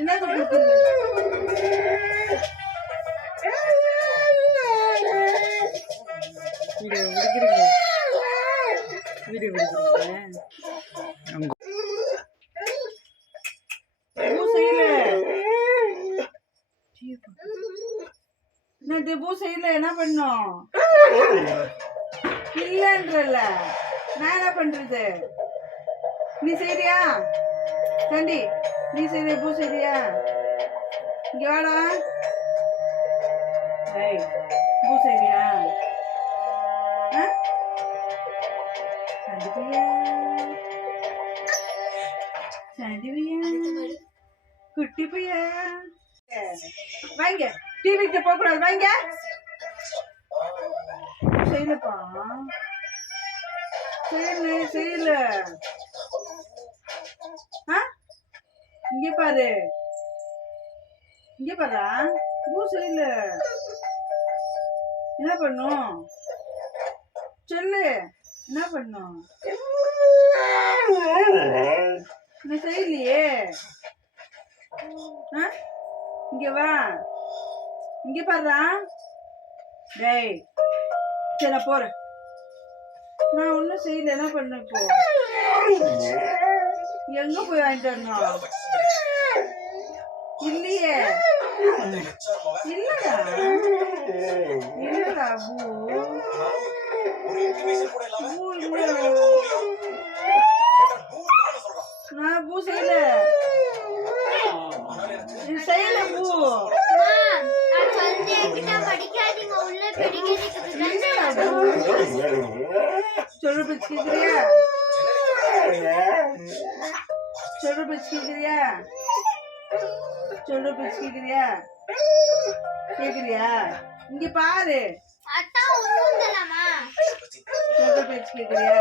என்ன கொடுக்குறது? வீடியோ பிடிக்கிறீங்க? வீடியோ பிடிக்கிறீங்க? செய்யல என்ன பண்ணும் இல்லன்றல நான் என்ன பண்றது? நீ செய்றியா சண்டி? நீ செய்ய பூ செய்றியா? இங்க வாடா. பூ செய்றியா? குட்டி பையா வாங்க. டிவிக்கு போக கூடாது வாங்க. செய்யலப்பா செய்யல. இங்க பாரு இங்க பாரா. பூ செய்யல என்ன பண்ணும் சொல்லு? என்ன பண்ணும்? நீ செய்யலையே. இங்க வா. இங்க பாருடா. டேய் சரி நான் போறேன். நான் ஒன்னும் செய்யல. என்ன பண்ண இப்போ? எங்க போய் வாங்கிட்டு வரணும்? இல்லையே. இல்லடா இல்லடா பூ நான் பூ செய்யல. செய்யல பூ. சொல்லு பிச்சுக்கிறியா? சொல்லு பிச்சுக்கிறியா? சொல்லு பிச்சுக்கிறியா? கேக்குறியா? இங்க பாரு. சொல்லு பிச்சுக்கிறியா?